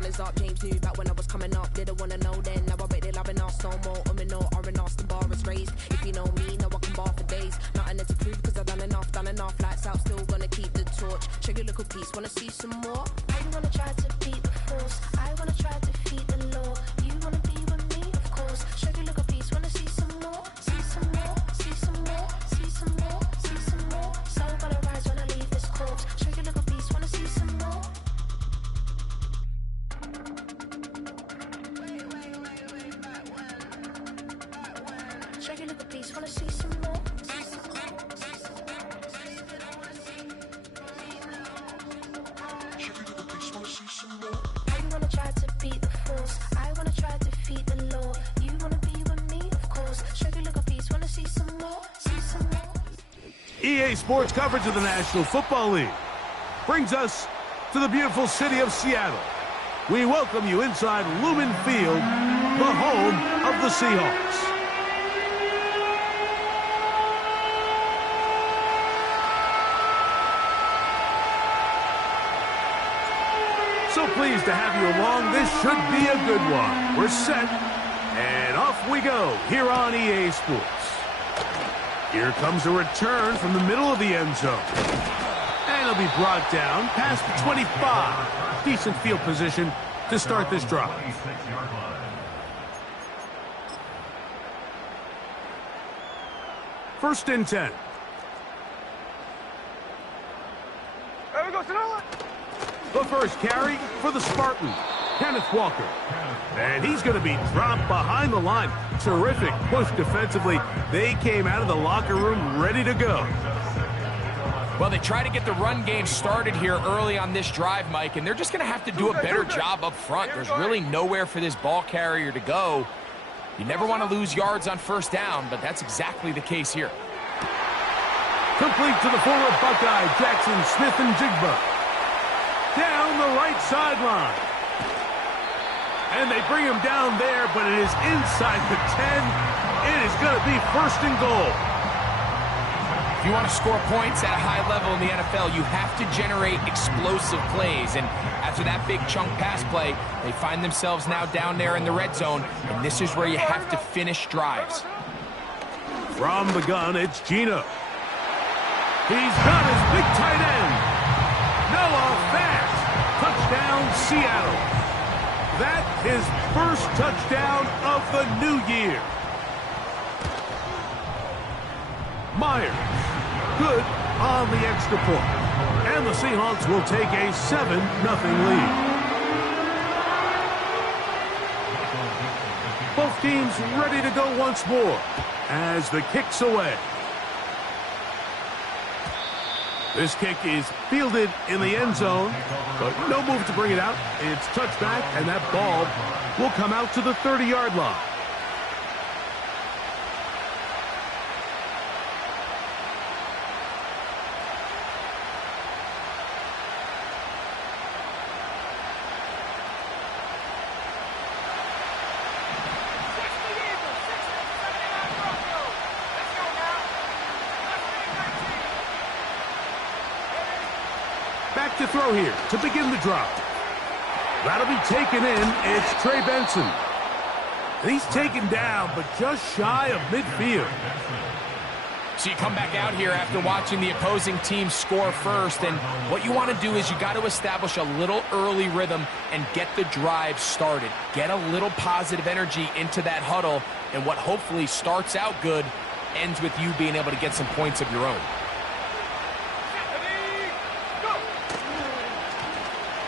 sun is up. James knew back when I was coming up. Didn't wanna know then. Now I bet they're loving us no more. No, R&R's the bar is raised. If you know me, now I can bar for days. Nothing to prove cause I've done enough. Lights out, still gonna keep the torch. Show you a little piece, wanna see some more? I wanna try to beat the force. I wanna try to defeat the law. You wanna be with me, of course. Show you a little piece, wanna see some more? See some more, see some more, see some more, see some more. So gonna rise when I leave this corpse. Show you a little piece, wanna see some more? Show you a little piece, wanna see some more? I wanna try to beat the force. I wanna try to defeat the law. You wanna be with me, of course. Show you a little piece, wanna see some more? See some more? EA Sports coverage of the National Football League brings us to the beautiful city of Seattle. We welcome you inside Lumen Field, the home of the Seahawks. So pleased to have you along. This should be a good one. We're set, and off we go here on EA Sports. Here comes a return from the middle of the end zone. And it'll be brought down past the 25. Decent field position to start this drive. First and 10. There we go, Sonoma. The first carry for the Spartan, Kenneth Walker. And he's going to be dropped behind the line. Terrific push defensively. They came out of the locker room ready to go. Well, they try to get the run game started here early on this drive, Mike, and they're just going to have to do a better job up front. There's really nowhere for this ball carrier to go. You never want to lose yards on first down, but that's exactly the case here. Complete to the former Buckeye, Jackson Smith-Njigba. Down the right sideline. And they bring him down there, but it is inside the 10. It is going to be first and goal. If you want to score points at a high level in the NFL, you have to generate explosive plays. And after that big chunk pass play, they find themselves now down there in the red zone. And this is where you have to finish drives. From the gun, it's Gino. He's got his big tight end. Noah Fant. Touchdown, Seattle. That is first touchdown of the new year. Myers, good on the extra point. And the Seahawks will take a 7-0 lead. Both teams ready to go once more as the kick's away. This kick is fielded in the end zone, but no move to bring it out. It's touchback, and that ball will come out to the 30-yard line. Back to throw here to begin the drive. That'll be taken in. It's Trey Benson. And he's taken down, but just shy of midfield. So you come back out here after watching the opposing team score first, and what you want to do is you got to establish a little early rhythm and get the drive started. Get a little positive energy into that huddle, and what hopefully starts out good ends with you being able to get some points of your own.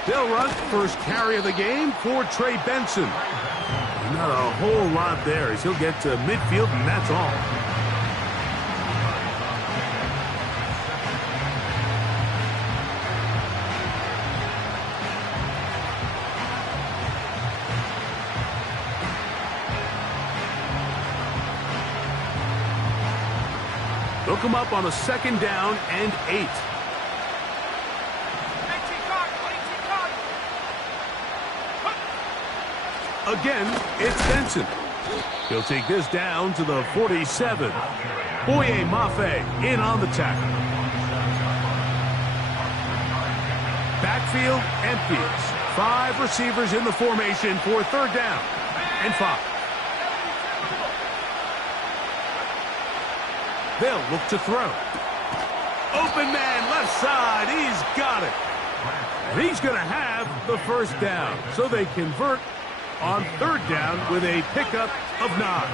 They'll run first carry of the game for Trey Benson. Not a whole lot there as he'll get to midfield, and that's all. They'll come up on a 2nd down and 8. Again, it's Benson. He'll take this down to the 47. Boye Mafe in on the tackle. Backfield empties. 5 receivers in the formation for 3rd down and 5. They'll look to throw. Open man, left side. He's got it. And he's going to have the 1st down. So they convert on 3rd down with a pickup of 9.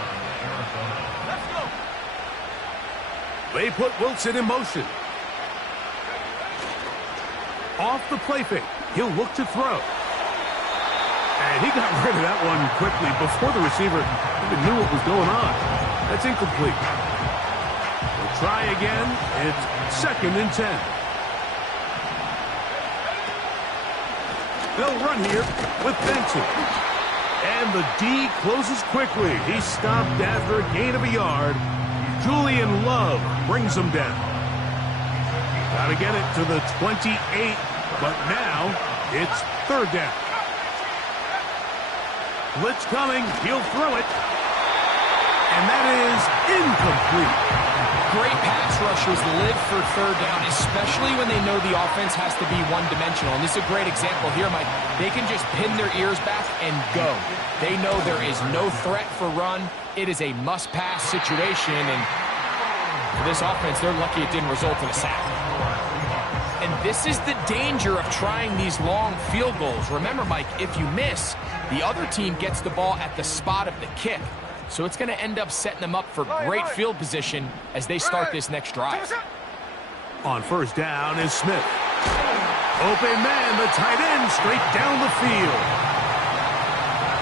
They put Wilson in motion. Off the play fake. He'll look to throw. And he got rid of that one quickly before the receiver even knew what was going on. That's incomplete. We'll try again. It's 2nd and 10. They'll run here with Benson. And the D closes quickly. He's stopped after a gain of a yard. Julian Love brings him down. Got to get it to the 28, but now it's 3rd down. Blitz coming. He'll throw it. And that is incomplete. Great pass rushers live for 3rd down, especially when they know the offense has to be one-dimensional. And this is a great example here, Mike. They can just pin their ears back and go. They know there is no threat for run. It is a must-pass situation, and for this offense, they're lucky it didn't result in a sack. And this is the danger of trying these long field goals. Remember, Mike, if you miss, the other team gets the ball at the spot of the kick. So it's going to end up setting them up for great field position as they start this next drive. On 1st down is Smith. Open man, the tight end, straight down the field.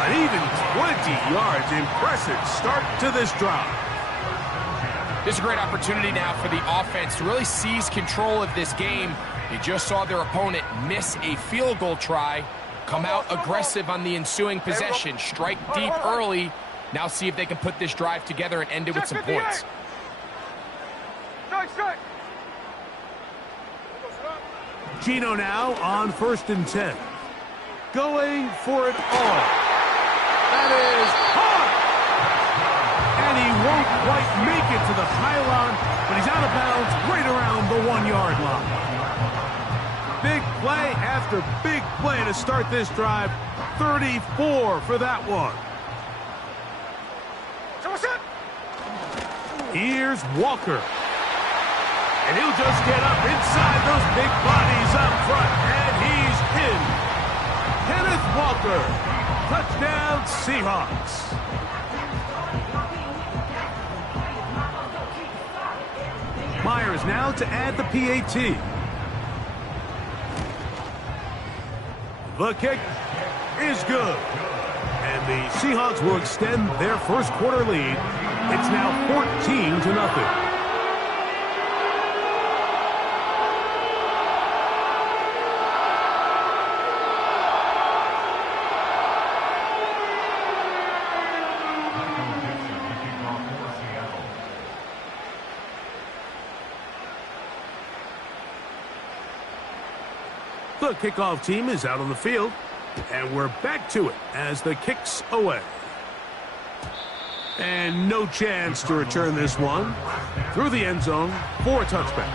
An even 20 yards. Impressive start to this drive. This is a great opportunity now for the offense to really seize control of this game. You just saw their opponent miss a field goal try, come out aggressive on the ensuing possession, strike deep early. Now see if they can put this drive together and end it with some points. Gino now on 1st and 10. Going for it all. That is hard. And he won't quite make it to the pylon, but he's out of bounds right around the 1-yard line. Big play after big play to start this drive. 34 for that one. Here's Walker. And he'll just get up inside those big bodies up front. And he's in. Kenneth Walker. Touchdown, Seahawks. Myers now to add the PAT. The kick is good. And the Seahawks will extend their 1st quarter lead. It's now 14-0. The kickoff team is out on the field, and we're back to it as the kick's away. And no chance to return this one through the end zone for a touchback.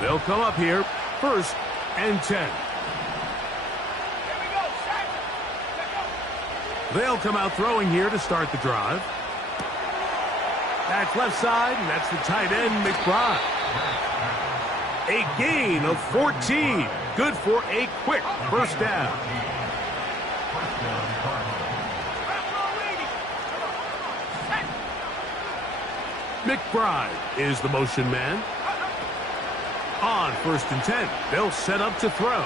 They'll come up here, 1st and 10. They'll come out throwing here to start the drive. That's left side, and that's the tight end, McBride. A gain of 14. Good for a quick 1st down. McBride is the motion man. On 1st and 10, they'll set up to throw.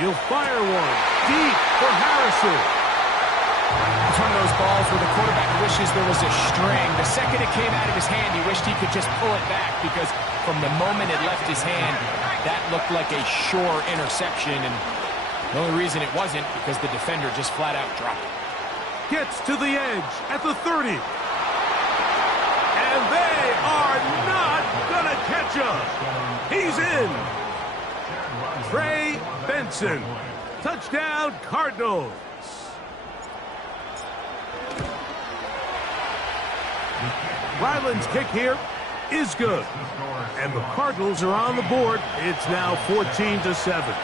He'll fire one deep for Harrison. It's one of those balls where the quarterback wishes there was a string. The second it came out of his hand, he wished he could just pull it back because from the moment it left his hand, that looked like a sure interception. And the only reason it wasn't because the defender just flat out dropped it. Gets to the edge at the 30. And they are not going to catch him. He's in. Trey Benson. Touchdown, Cardinals. Ryland's kick here is good. And the Cardinals are on the board. It's now 14-7.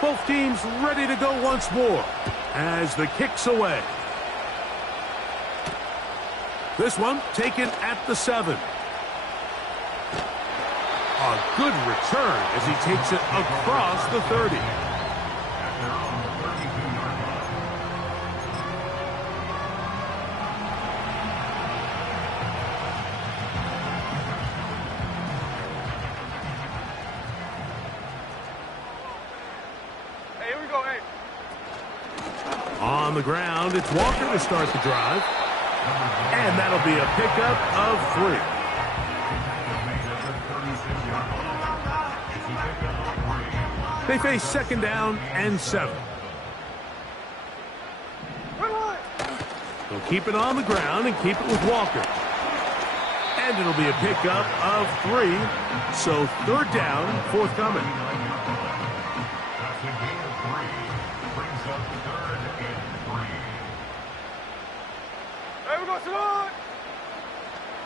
Both teams ready to go once more as the kick's away. This one taken at the 7. A good return as he takes it across the 30. On the ground, it's Walker to start the drive. And that'll be a pickup of 3. They face second down and 7. They'll keep it on the ground and keep it with Walker. And it'll be a pickup of 3. So third down, forthcoming.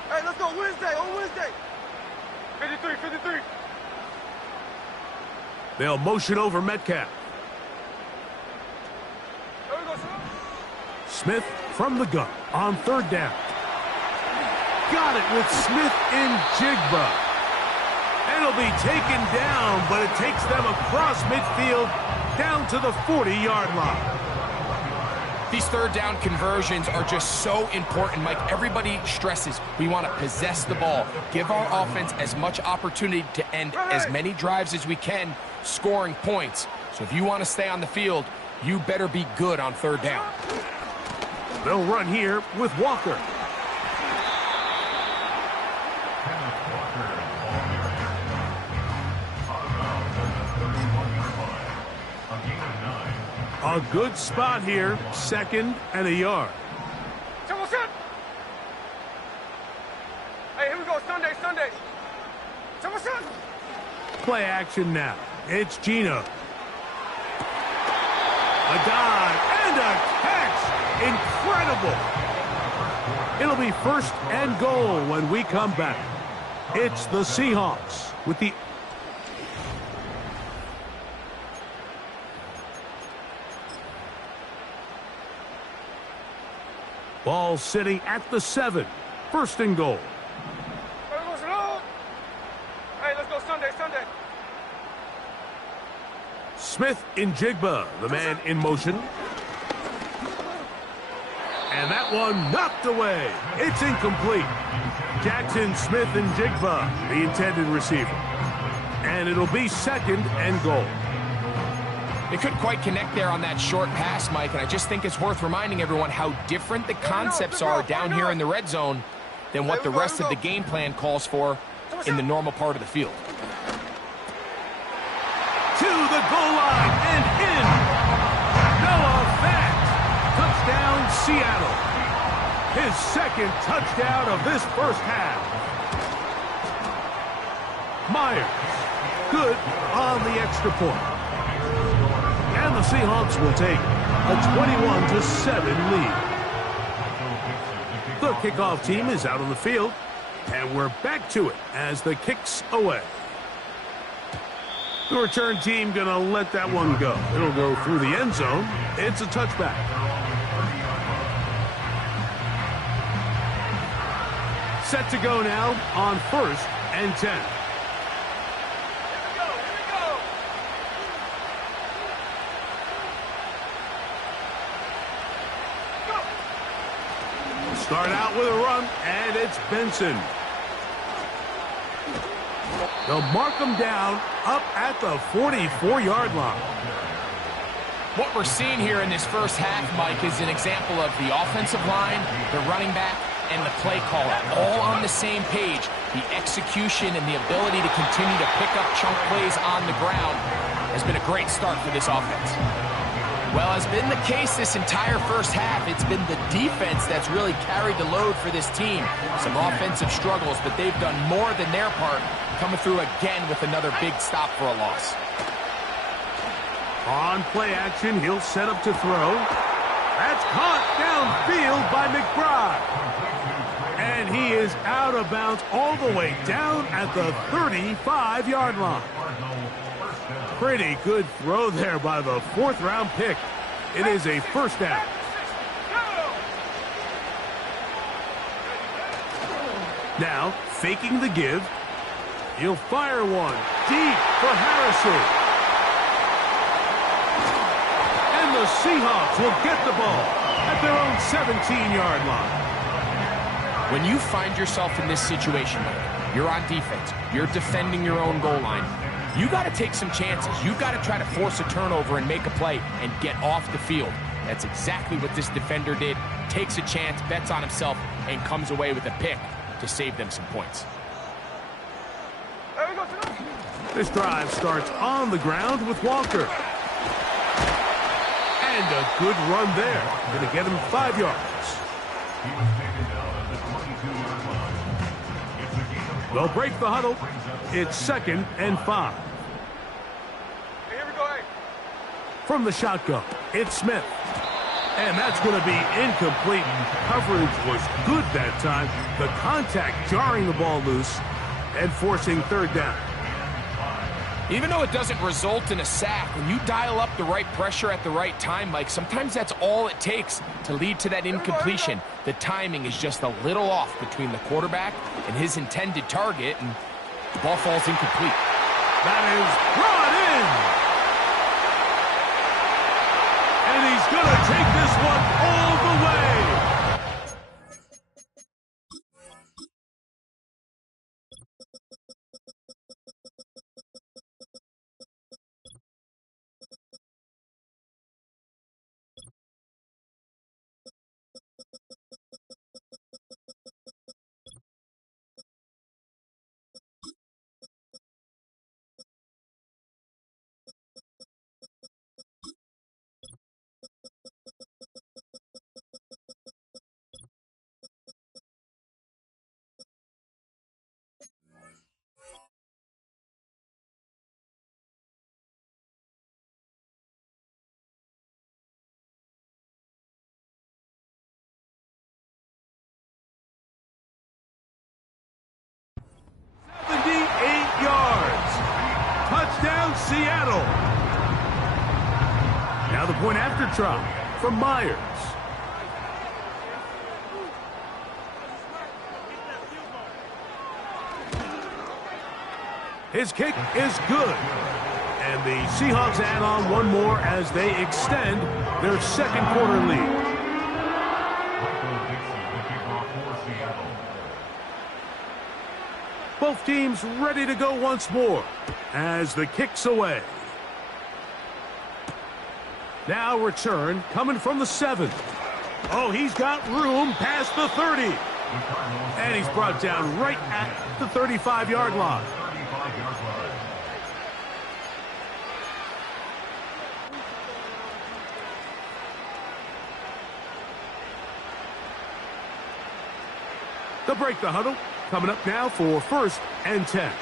Hey, let's go Wednesday, on Wednesday. 53. They'll motion over Metcalf. There we go, son. Smith from the gun on third down. Got it with Smith in Jigba. And it'll be taken down, but it takes them across midfield down to the 40-yard line. These third down conversions are just so important, Mike. Everybody stresses we want to possess the ball, give our offense as much opportunity to end as many drives as we can, scoring points. So if you want to stay on the field, you better be good on third down. They'll run here with Walker. A good spot here, second and a yard. Hey, here we go, Sunday. Play action now. It's Gino. A dive and a catch. Incredible. It'll be first and goal when we come back. It's the Seahawks with the... Ball sitting at the 7. First and goal. Hey, let's go Sunday. Smith in Jigba, the man in motion. And that one knocked away. It's incomplete. Jackson Smith and Jigba, the intended receiver. And it'll be second and goal. They couldn't quite connect there on that short pass, Mike, and I just think it's worth reminding everyone how different the concepts are down here in the red zone than what the rest of the game plan calls for in the normal part of the field. To the goal line and in. Noah Fant. Touchdown, Seattle. His second touchdown of this first half. Myers. Good on the extra point. And the Seahawks will take a 21-7 lead. The kickoff team is out on the field, and we're back to it as the kick's away. The return team going to let that one go. It'll go through the end zone. It's a touchback. Set to go now on first and 10. Start out with a run, and it's Benson. They'll mark him down up at the 44-yard line. What we're seeing here in this first half, Mike, is an example of the offensive line, the running back, and the play caller all on the same page. The execution and the ability to continue to pick up chunk plays on the ground has been a great start for this offense. Well, as been the case this entire first half, it's been the defense that's really carried the load for this team. Some offensive struggles, but they've done more than their part, coming through again with another big stop for a loss. On play action, he'll set up to throw. That's caught downfield by McBride. And he is out of bounds all the way down at the 35-yard line. Pretty good throw there by the fourth-round pick. It is a first down. Now, faking the give. He'll fire one deep for Harrison. And the Seahawks will get the ball at their own 17-yard line. When you find yourself in this situation, you're on defense, you're defending your own goal line, you got to take some chances. You got to try to force a turnover and make a play and get off the field. That's exactly what this defender did. Takes a chance, bets on himself, and comes away with a pick to save them some points. This drive starts on the ground with Walker. And a good run there. Going to get him 5 yards. They'll break the huddle. It's 2nd and 5. Here we go, hey. From the shotgun, it's Smith. And that's going to be incomplete. Coverage was good that time. The contact jarring the ball loose and forcing 3rd down. Even though it doesn't result in a sack, when you dial up the right pressure at the right time, Mike, sometimes that's all it takes to lead to that incompletion. The timing is just a little off between the quarterback and his intended target, and the ball falls incomplete. That is brought in. And he's going to take this one all the way. Touchdown, Seattle. Now the point after try from Myers. His kick is good. And the Seahawks add on one more as they extend their 2nd quarter lead. Both teams ready to go once more as the kick's away. Now return coming from the 7. Oh, he's got room past the 30. And he's brought down right at the 35-yard line. They'll break the huddle. Coming up now for 1st and 10.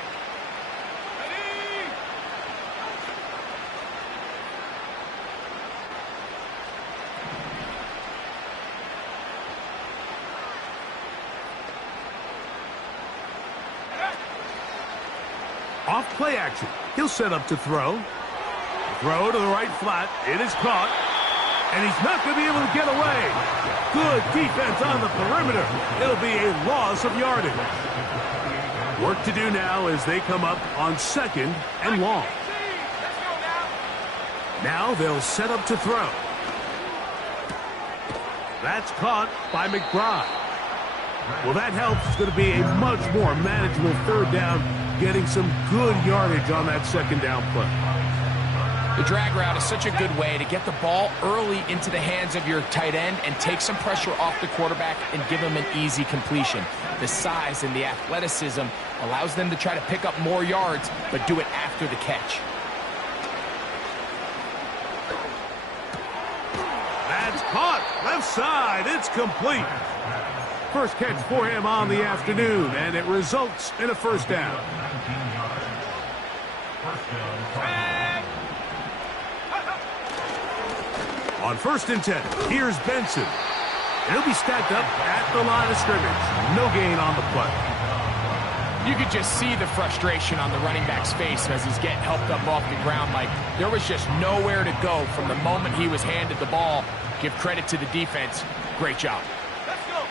Off play action. He'll set up to throw. Throw to the right flat. It is caught. And he's not going to be able to get away. Good defense on the perimeter. It'll be a loss of yardage. Work to do now as they come up on 2nd and long. Now they'll set up to throw. That's caught by McBride. Well, that helps. It's going to be a much more manageable 3rd down, getting some good yardage on that 2nd down play. The drag route is such a good way to get the ball early into the hands of your tight end and take some pressure off the quarterback and give him an easy completion. The size and the athleticism allows them to try to pick up more yards, but do it after the catch. side. It's complete. First catch for him on the afternoon, and it results in a first down. On 1st and 10, here's Benson. He'll be stacked up at the line of scrimmage. No gain on the play. You could just see the frustration on the running back's face as he's getting helped up off the ground, Mike. There was just nowhere to go from the moment he was handed the ball. Give credit to the defense. Great job. Let's go.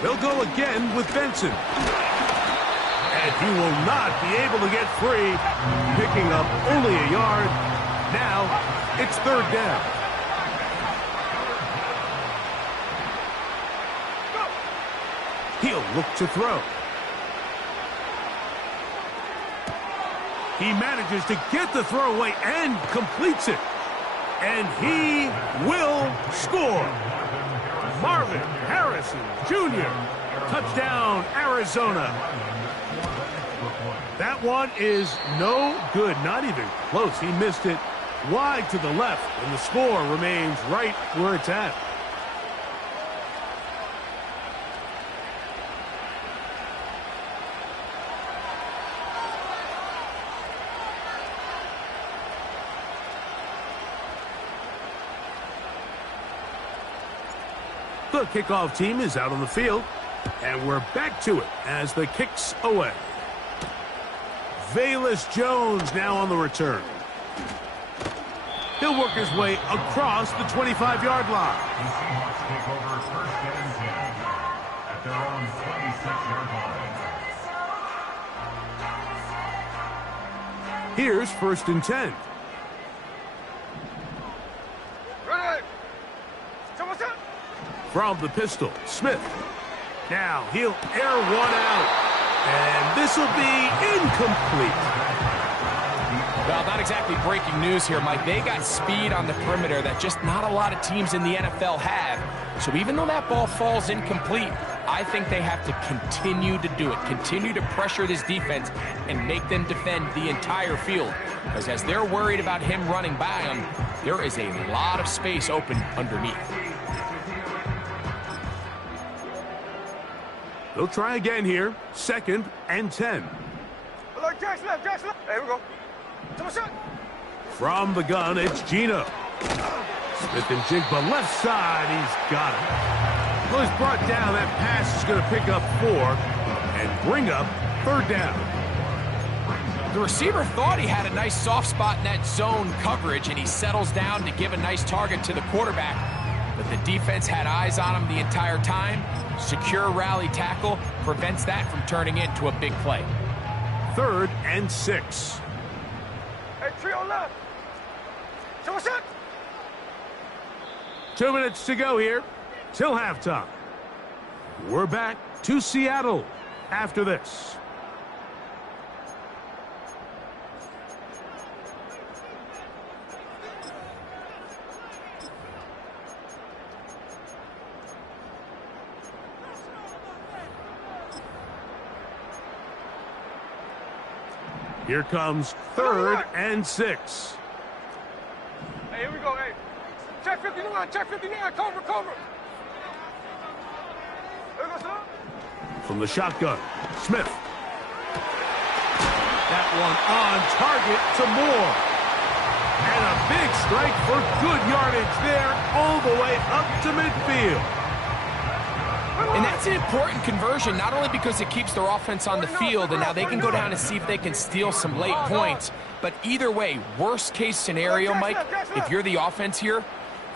They'll go again with Benson. And he will not be able to get free, picking up only a yard. Now, it's 3rd down. He'll look to throw. He manages to get the throw away and completes it. And he will score. Marvin Harrison Jr. Touchdown, Arizona. That one is no good, not even close. He missed it wide to the left, and the score remains right where it's at. The kickoff team is out on the field, and we're back to it as the kick's away. Velus Jones now on the return. He'll work his way across the 25-yard line. The Seahawks take over 1st and 10 at their own 26-yard line. Here's 1st and 10. Ready. Someone's up. From the pistol, Smith. Now he'll air one out. And this will be incomplete. Well, not exactly breaking news here, Mike. They got speed on the perimeter that just not a lot of teams in the NFL have. So even though that ball falls incomplete, I think they have to continue to do it. Continue to pressure this defense and make them defend the entire field. Because as they're worried about him running by them, there is a lot of space open underneath. They'll try again here. 2nd and 10. Look, Jackson left, Jackson left. There we go. Someone's up. From the gun, it's Gino. Smith and Jigba left side. He's got it. Well, he's brought down. That pass is going to pick up 4 and bring up 3rd down. The receiver thought he had a nice soft spot in that zone coverage, and he settles down to give a nice target to the quarterback. But the defense had eyes on him the entire time. Secure rally tackle prevents that from turning into a big play. 3rd and 6. Hey, trio left. Someone's up. 2 minutes to go here till halftime. We're back to Seattle after this. Here comes 3rd and 6. Hey, here we go, hey. Check 59, check 59, cover, cover. There goes up. From the shotgun, Smith. That one on target to Moore. And a big strike for good yardage there all the way up to midfield. And that's an important conversion, not only because it keeps their offense on the field, and now they can go down and see if they can steal some late points. But either way, worst case scenario, Mike, if you're the offense here,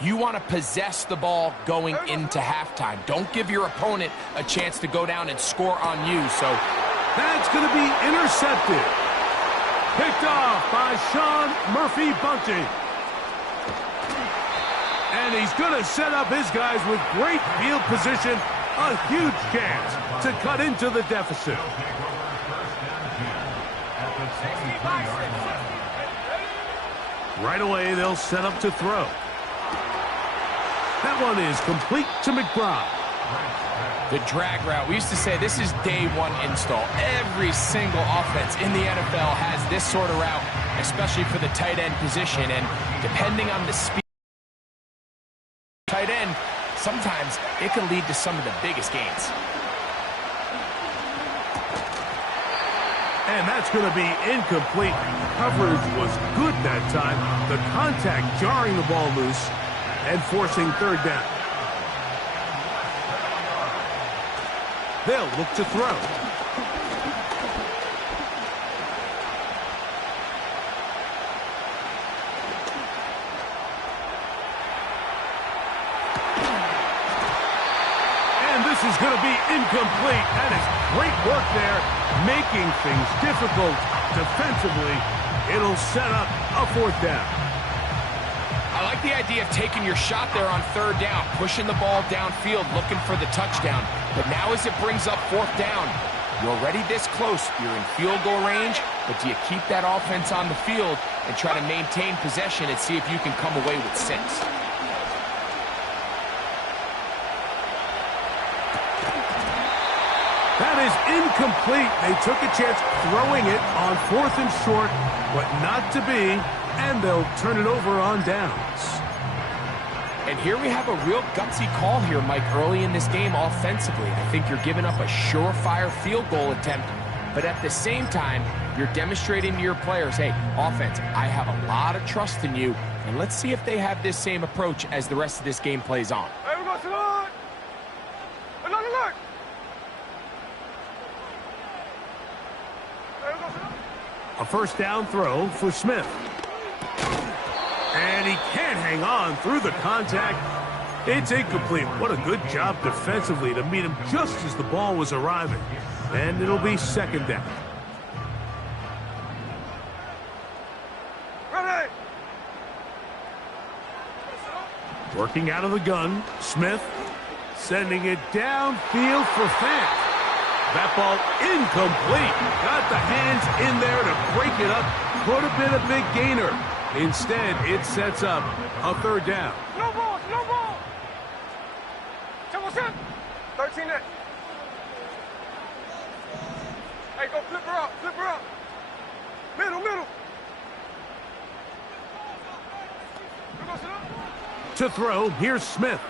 you want to possess the ball going into halftime. Don't give your opponent a chance to go down and score on you. So that's going to be intercepted. Picked off by Sean Murphy-Bunting. And he's going to set up his guys with great field position. A huge chance to cut into the deficit. Right away, they'll set up to throw. That one is complete to McBride. The drag route, we used to say this is day one install. Every single offense in the NFL has this sort of route, especially for the tight end position. And depending on the speed sometimes it can lead to some of the biggest gains. And that's going to be incomplete. Coverage was good that time. The contact jarring the ball loose and forcing third down. They'll look to throw. And this is going to be incomplete. That is great work there, making things difficult defensively. It'll set up a fourth down. I like the idea of taking your shot there on third down, pushing the ball downfield, looking for the touchdown. But now as it brings up fourth down, you're already this close. You're in field goal range, but do you keep that offense on the field and try to maintain possession and see if you can come away with 6? That is incomplete. They took a chance throwing it on 4th and short, but not to be, and they'll turn it over on downs. And here we have a real gutsy call here, Mike, early in this game offensively. I think you're giving up a surefire field goal attempt, but at the same time, you're demonstrating to your players, hey, offense, I have a lot of trust in you, and let's see if they have this same approach as the rest of this game plays on. Hey, we go to the line. Another look. A first down throw for Smith. And he can't hang on through the contact. It's incomplete. What a good job defensively to meet him just as the ball was arriving. And it'll be second down. Ready. Working out of the gun, Smith sending it downfield for Fant. That ball incomplete. Got the hands in there to break it up. Could have been a big gainer. Instead, it sets up a third down. No ball, no ball. 10%. 13 net. Hey, go flip her up, flip her up. Middle, middle. To throw, here's Smith.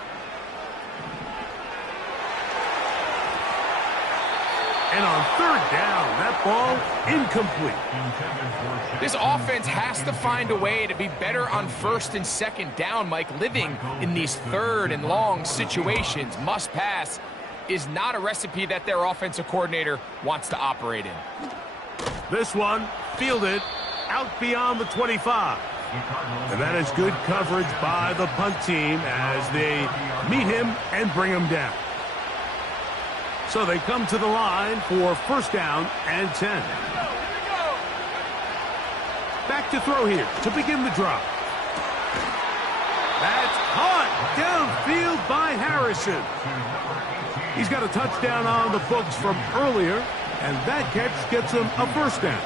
And on third down, that ball incomplete. This offense has to find a way to be better on first and second down, Mike. Living in these third and long situations, must pass, is not a recipe that their offensive coordinator wants to operate in. This one fielded out beyond the 25. And that is good coverage by the punt team as they meet him and bring him down. So they come to the line for first down and 10. Back to throw here to begin the drive. That's caught downfield by Harrison. He's got a touchdown on the books from earlier, and that catch gets him a first down.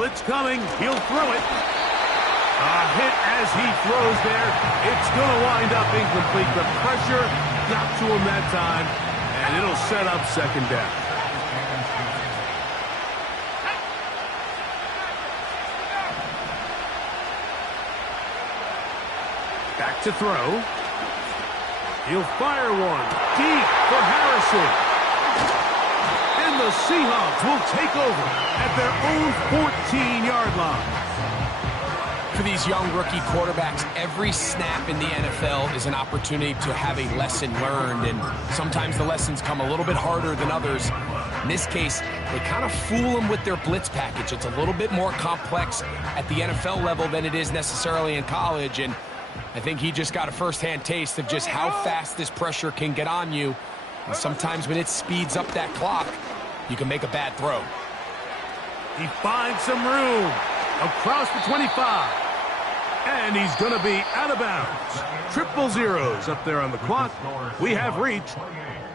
Blitz coming. He'll throw it. A hit as he throws there. It's going to wind up incomplete. The pressure got to him that time, and it'll set up second down. Back to throw. He'll fire one deep for Harrison. And the Seahawks will take over at their own 14-yard line. For these young rookie quarterbacks, every snap in the NFL is an opportunity to have a lesson learned, and sometimes the lessons come a little bit harder than others. In this case, they kind of fool them with their blitz package. It's a little bit more complex at the NFL level than it is necessarily in college, and I think he just got a first-hand taste of just how fast this pressure can get on you, and sometimes when it speeds up that clock, you can make a bad throw. He finds some room across the 25. And he's going to be out of bounds. Triple zeros up there on the clock. We have reached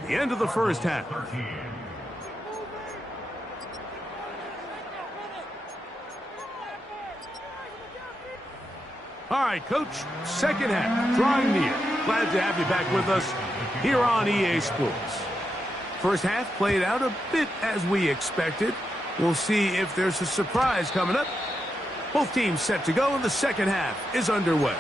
the end of the first half. All right, Coach, second half, drawing near. Glad to have you back with us here on EA Sports. First half played out a bit as we expected. We'll see if there's a surprise coming up. Both teams set to go, and the second half is underway.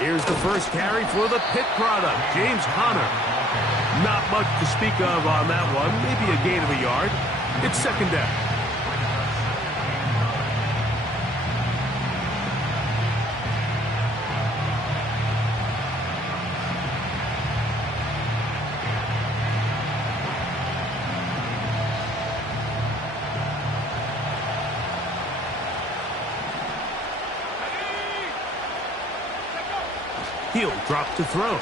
Here's the first carry for the Pitt product, James Conner. Not much to speak of on that one, maybe a gain of a yard. It's second down. He'll drop to throw.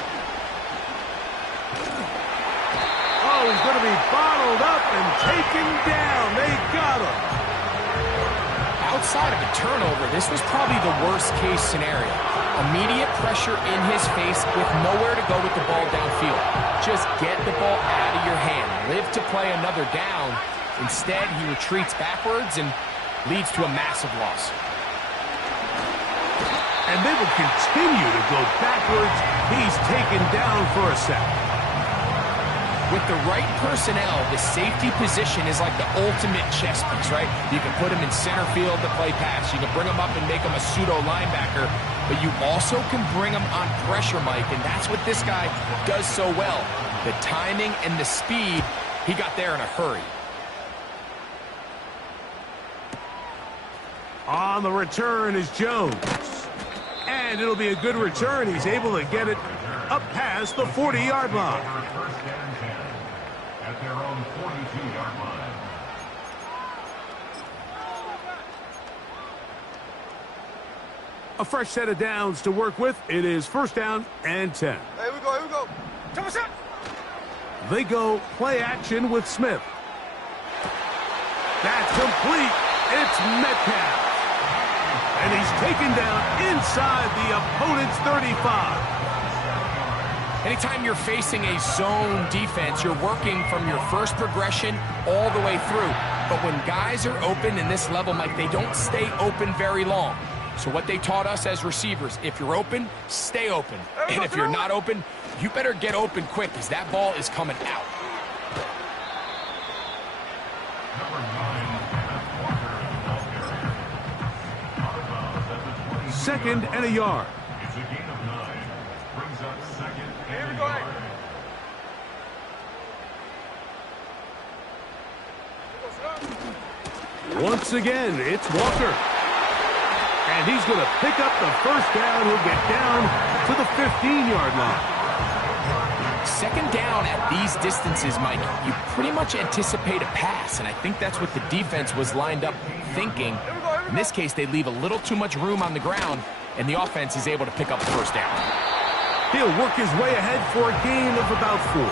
Oh, he's going to be bottled up and taken down. They got him. Outside of a turnover, this was probably the worst-case scenario. Immediate pressure in his face with nowhere to go with the ball downfield. Just get the ball out of your hand. Live to play another down. Instead, he retreats backwards and leads to a massive loss. And they will continue to go backwards. He's taken down for a sack. With the right personnel, the safety position is like the ultimate chess piece, right? You can put him in center field to play pass. You can bring him up and make him a pseudo linebacker. But you also can bring him on pressure, Mike, and that's what this guy does so well. The timing and the speed, he got there in a hurry. On the return is Jones. And it'll be a good return. He's able to get it up past the 40-yard line. First and 10 at their own 42-yard line. A fresh set of downs to work with. It is first down and 10. Here we go, here we go. Come on, set. They go play action with Smith. That's complete. It's Metcalf. And he's taken down inside the opponent's 35. Anytime you're facing a zone defense, you're working from your first progression all the way through. But when guys are open in this level, Mike, they don't stay open very long. So what they taught us as receivers, if you're open, stay open. And if you're not open, you better get open quick because that ball is coming out. Second and a yard. It's a gain of 9. Brings up second and a go. yard. Once again, it's Walker. And he's going to pick up the first down. He'll get down to the 15-yard line. Second down at these distances, Mike, you pretty much anticipate a pass, and I think that's what the defense was lined up thinking. In this case, they leave a little too much room on the ground, and the offense is able to pick up the first down. He'll work his way ahead for a gain of about 4.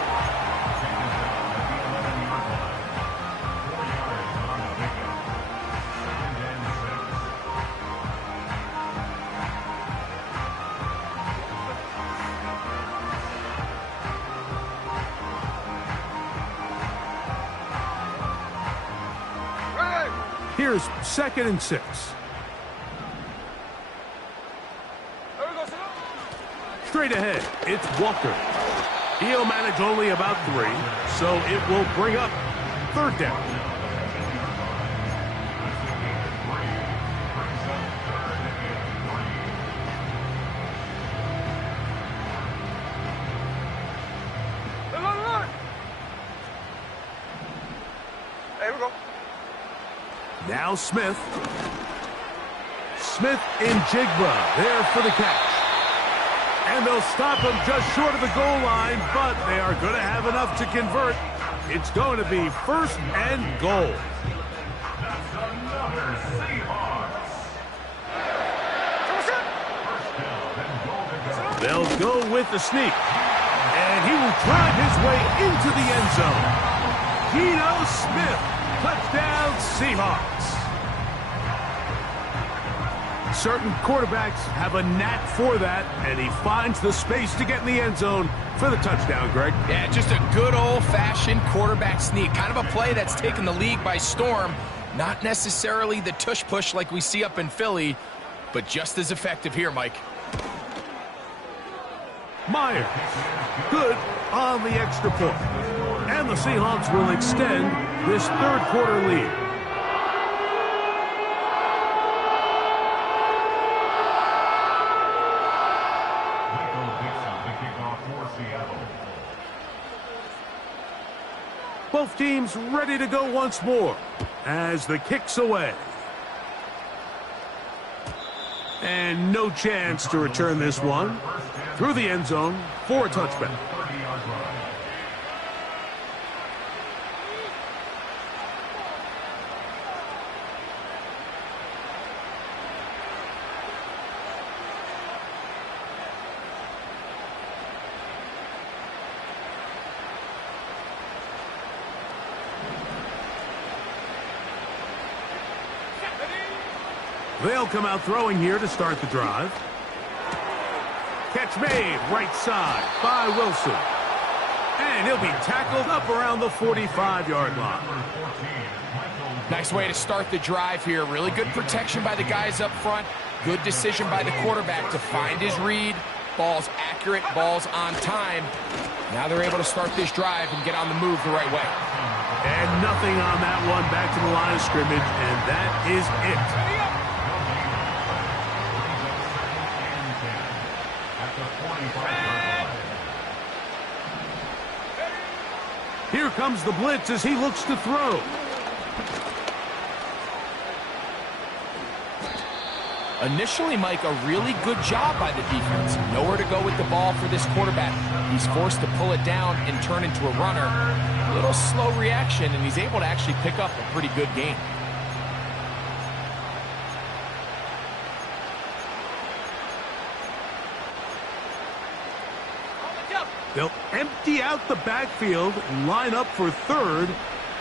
Here's second and 6. Straight ahead, it's Walker. He'll manage only about 3, so it will bring up third down. Here we go. Now Smith. Smith and Jigba there for the catch. And they'll stop him just short of the goal line, but they are going to have enough to convert. It's going to be first and goal. That's another Seahawks. They'll go with the sneak. And he will drive his way into the end zone. Geno Smith, touchdown Seahawks. Certain quarterbacks have a knack for that, and he finds the space to get in the end zone for the touchdown, Greg. Yeah, just a good old-fashioned quarterback sneak. Kind of a play that's taken the league by storm. Not necessarily the tush-push like we see up in Philly, but just as effective here, Mike. Myers, good on the extra point. And the Seahawks will extend this third quarter lead. seems ready to go once more as the kick's away. And no chance to return this one through the end zone for a touchback. They'll come out throwing here to start the drive. Catch made right side by Wilson. And he'll be tackled up around the 45-yard line. Nice way to start the drive here. Really good protection by the guys up front. Good decision by the quarterback to find his read. Ball's accurate, ball's on time. Now they're able to start this drive and get on the move the right way. And nothing on that one, back to the line of scrimmage, and that is it. Here comes the blitz as he looks to throw. Initially, Mike, a really good job by the defense. Nowhere to go with the ball for this quarterback. He's forced to pull it down and turn into a runner. A little slow reaction, and he's able to actually pick up a pretty good game. They'll empty out the backfield and line up for 3rd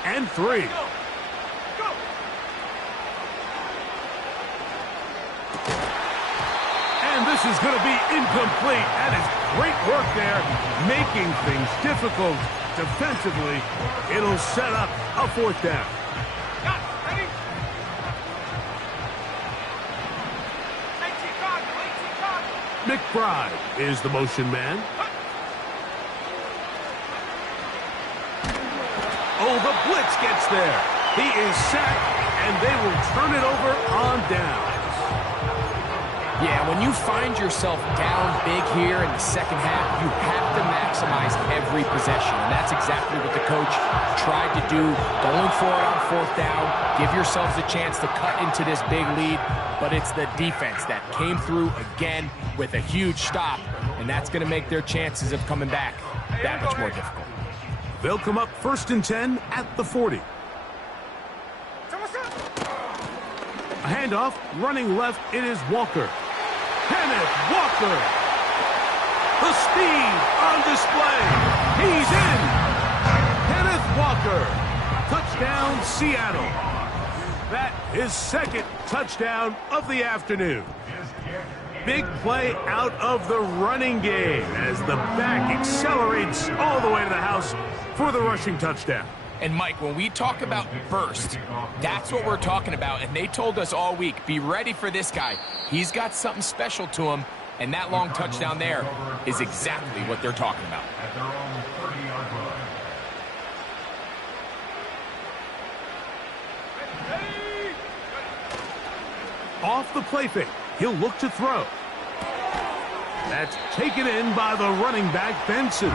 and 3. And this is going to be incomplete. That is great work there, making things difficult defensively. It'll set up a 4th down. McBride is the motion man. Oh, the blitz gets there. He is sacked, and they will turn it over on downs. Yeah, when you find yourself down big here in the second half, you have to maximize every possession. And that's exactly what the coach tried to do, going for it on 4th down. Give yourselves a chance to cut into this big lead. But it's the defense that came through again with a huge stop. And that's going to make their chances of coming back that much more difficult. They'll come up 1st and 10 at the 40. A handoff, running left, it is Walker. Kenneth Walker. The speed on display. He's in. Kenneth Walker. Touchdown, Seattle. That is 2nd touchdown of the afternoon. Big play out of the running game as the back accelerates all the way to the house for the rushing touchdown. And Mike, when we talk about burst, that's what we're talking about. And they told us all week, be ready for this guy. He's got something special to him. And that long touchdown there is exactly what they're talking about. At their own 30-yard line. Off the play fake, he'll look to throw. That's taken in by the running back, Benson.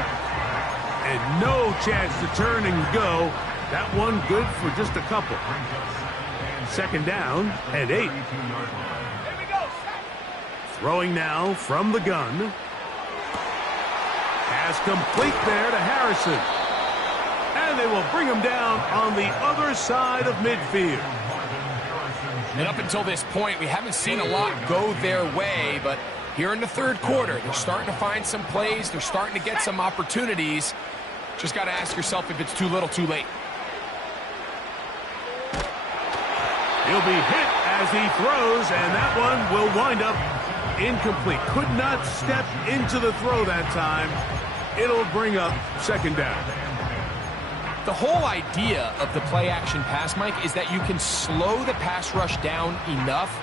And no chance to turn and go. That one good for just a couple. 2nd down and 8. Throwing now from the gun. Pass complete there to Harrison. And they will bring him down on the other side of midfield. And up until this point, we haven't seen a lot go their way, but here in the 3rd quarter, they're starting to find some plays. They're starting to get some opportunities. Just got to ask yourself if it's too little, too late. He'll be hit as he throws, and that one will wind up incomplete. Could not step into the throw that time. It'll bring up 2nd down. The whole idea of the play-action pass, Mike, is that you can slow the pass rush down enough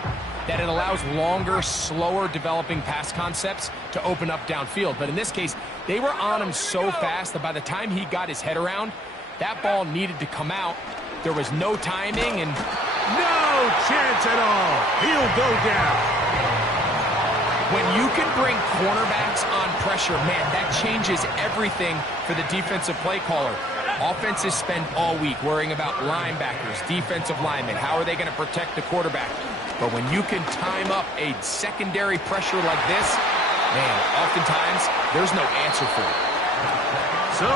that it allows longer, slower developing pass concepts to open up downfield. But in this case, they were on him so fast that by the time he got his head around, that ball needed to come out. There was no timing and no chance at all. He'll go down. When you can bring cornerbacks on pressure, man, that changes everything for the defensive play caller. Offenses spend all week worrying about linebackers, defensive linemen. How are they going to protect the quarterback? But when you can time up a secondary pressure like this, man, oftentimes there's no answer for it. So,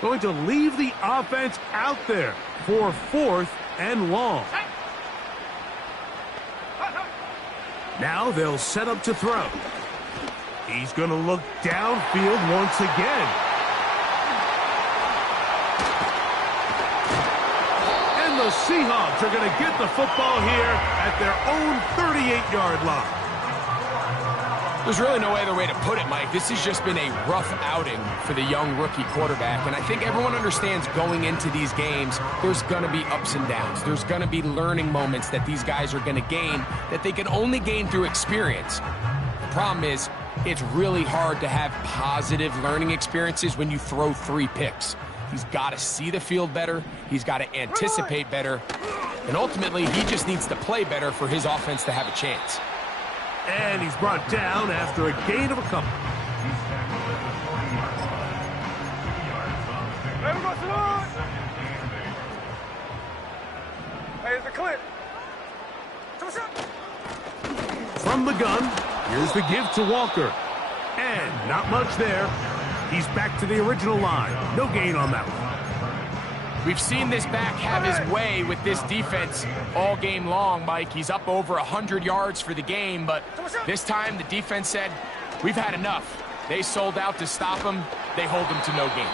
going to leave the offense out there for 4th and long. Now they'll set up to throw. He's going to look downfield once again. And the Seahawks are going to get the football here at their own 38-yard line. There's really no other way to put it, Mike. This has just been a rough outing for the young rookie quarterback, and I think everyone understands going into these games, there's going to be ups and downs. There's going to be learning moments that these guys are going to gain that they can only gain through experience. The problem is, it's really hard to have positive learning experiences when you throw 3 picks. He's got to see the field better. He's got to anticipate better. And ultimately, he just needs to play better for his offense to have a chance. And he's brought down after a gain of a couple. Hey, we got salute! Hey, it's a clip. From the gun, here's the give to Walker. And not much there. He's back to the original line. No gain on that one. We've seen this back have his way with this defense all game long, Mike. He's up over 100 yards for the game, but this time the defense said, we've had enough. They sold out to stop him. They hold him to no gain.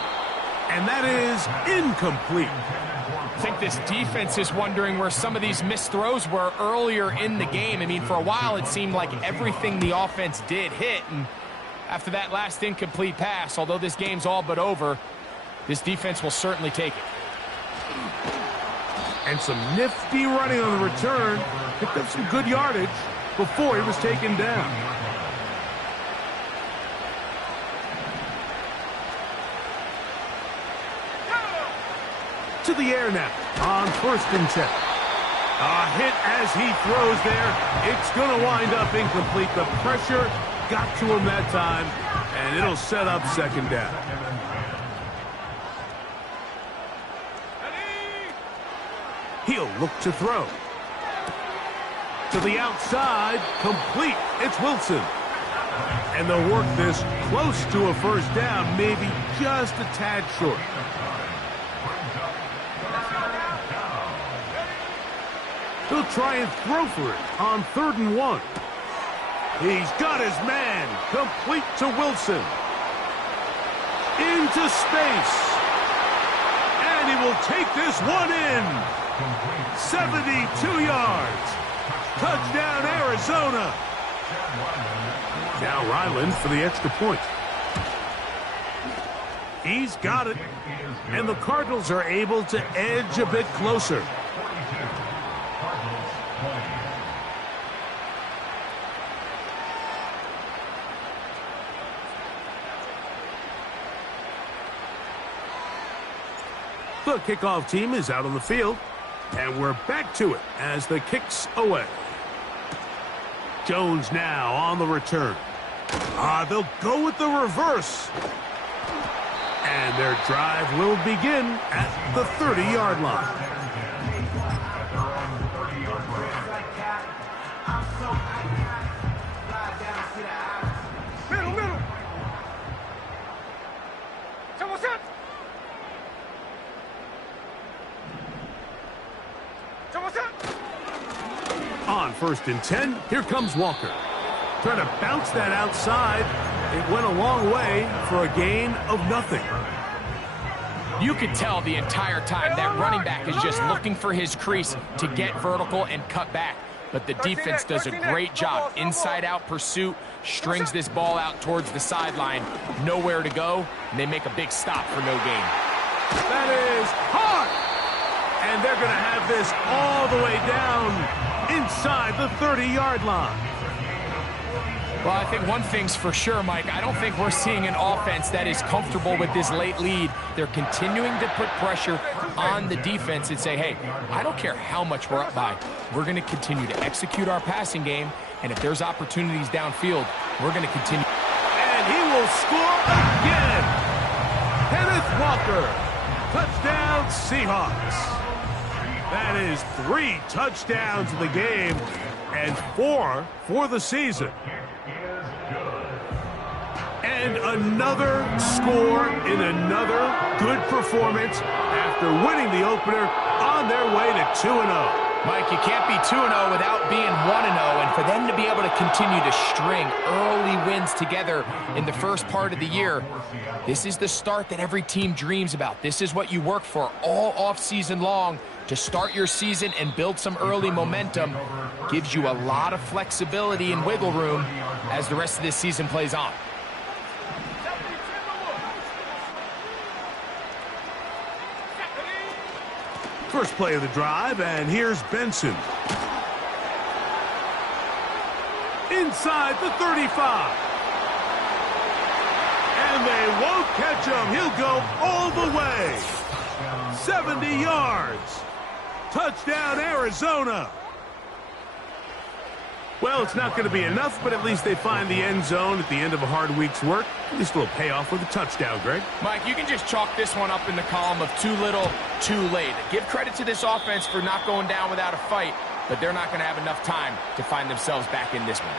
And that is incomplete. I think this defense is wondering where some of these missed throws were earlier in the game. I mean, for a while it seemed like everything the offense did hit, and after that last incomplete pass, although this game's all but over, this defense will certainly take it. And some nifty running on the return. Picked up some good yardage before he was taken down. To the air now on 1st and 10. A hit as he throws there. It's going to wind up incomplete. The pressure got to him that time, and it'll set up 2nd down. He'll look to throw. To the outside, complete. It's Wilson. And they'll work this close to a 1st down, maybe just a tad short. He'll try and throw for it on 3rd and 1. He's got his man. Complete to Wilson. Into space. And he will take this one in. 72 yards. Touchdown, Arizona. Now Ryland for the extra point. He's got it. And the Cardinals are able to edge a bit closer. The kickoff team is out on the field, and we're back to it as the kick's away. Jones now on the return. They'll go with the reverse. And their drive will begin at the 30-yard line. Middle. On 1st and 10, here comes Walker. Trying to bounce that outside. It went a long way for a gain of nothing. You could tell the entire time that running back is just looking for his crease to get vertical and cut back. But the defense does a great job. Inside-out pursuit, strings this ball out towards the sideline. Nowhere to go, and they make a big stop for no gain. That is hard. And they're going to have this all the way down inside the 30-yard line. Well, I think one thing's for sure, Mike. I don't think we're seeing an offense that is comfortable with this late lead. They're continuing to put pressure on the defense and say, hey, I don't care how much we're up by. We're going to continue to execute our passing game, and if there's opportunities downfield, we're going to continue. And he will score again. Kenneth Walker. Touchdown, Seahawks. That is 3 touchdowns in the game and 4 for the season. And another score in another good performance after winning the opener on their way to 2-0. Mike, you can't be 2-0 without being 1-0, and for them to be able to continue to string early wins together in the first part of the year, this is the start that every team dreams about. This is what you work for all offseason long to start your season and build some early momentum. Gives you a lot of flexibility and wiggle room as the rest of this season plays on. First play of the drive, and here's Benson. Inside the 35. And they won't catch him. He'll go all the way. 70 yards. Touchdown, Arizona. Well, it's not going to be enough, but at least they find the end zone at the end of a hard week's work. At least a little payoff with a touchdown, Greg. Mike, you can just chalk this one up in the column of too little, too late. Give credit to this offense for not going down without a fight, but they're not going to have enough time to find themselves back in this one.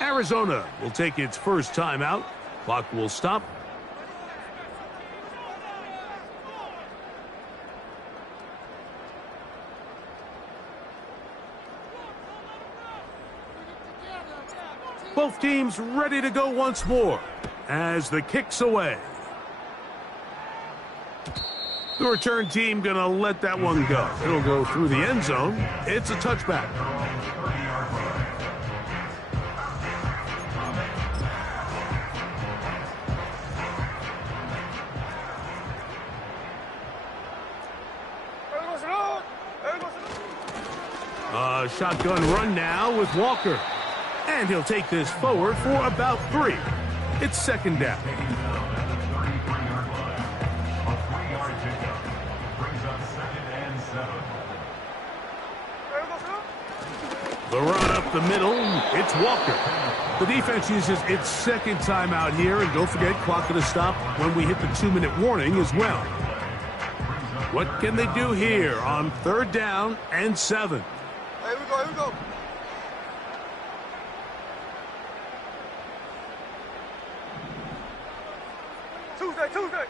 Arizona will take its first timeout. Clock will stop. Both teams ready to go once more as the kick's away. The return team going to let that one go. It'll go through the end zone. It's a touchback. A shotgun run now with Walker. And he'll take this forward for about 3. It's second down. The run up the middle, it's Walker. The defense uses its second timeout here, and don't forget, clock going to stop when we hit the 2-minute warning as well. What can they do here on 3rd down and 7? Here we go, here we go. Tuesday.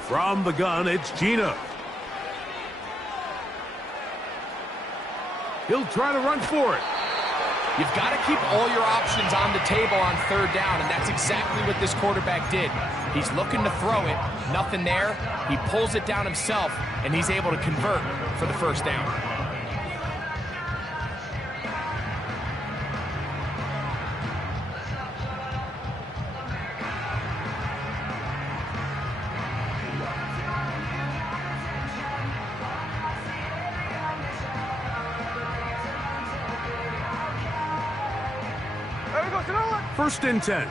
From the gun, it's Gino. He'll try to run for it. You've got to keep all your options on the table on 3rd down, and that's exactly what this quarterback did. He's looking to throw it, nothing there. He pulls it down himself, and he's able to convert for the first down. First and 10.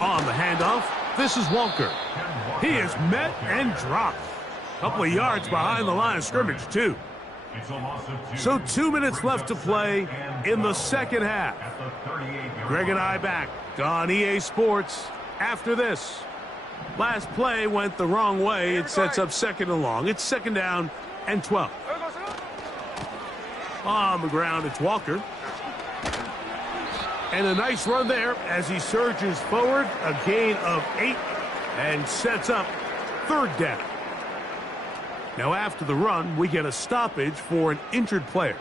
On the handoff, this is Walker. He is met and dropped. A couple of yards behind the line of scrimmage, too. So 2 minutes left to play in the second half. Greg and I back on EA Sports after this. Last play went the wrong way. It sets up 2nd and long. It's 2nd down and 12. On the ground, it's Walker. And a nice run there as he surges forward. A gain of 8 and sets up 3rd down. Now after the run, we get a stoppage for an injured player.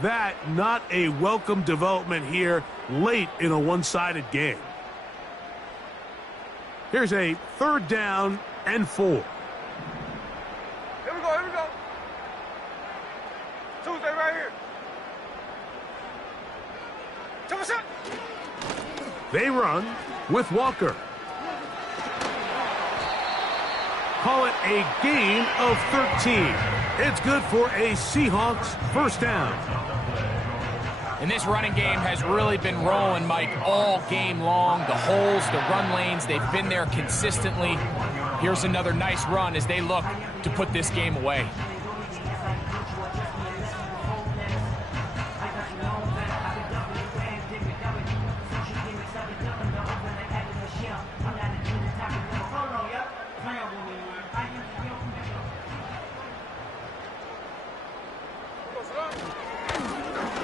That not a welcome development here late in a one-sided game. Here's a 3rd down and 4. Here we go, here we go. Tuesday right here. Take a shot. They run with Walker. Call it a gain of 13. It's good for a Seahawks 1st down. And this running game has really been rolling, Mike, all game long. The holes, the run lanes, they've been there consistently. Here's another nice run as they look to put this game away.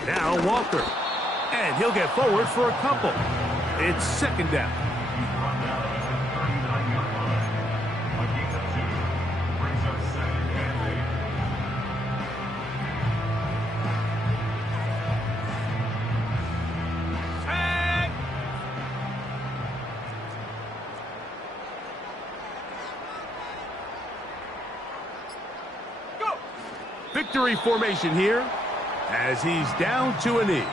Now Walker. And he'll get forward for a couple. It's 2nd down. Victory formation here as he's down to a knee.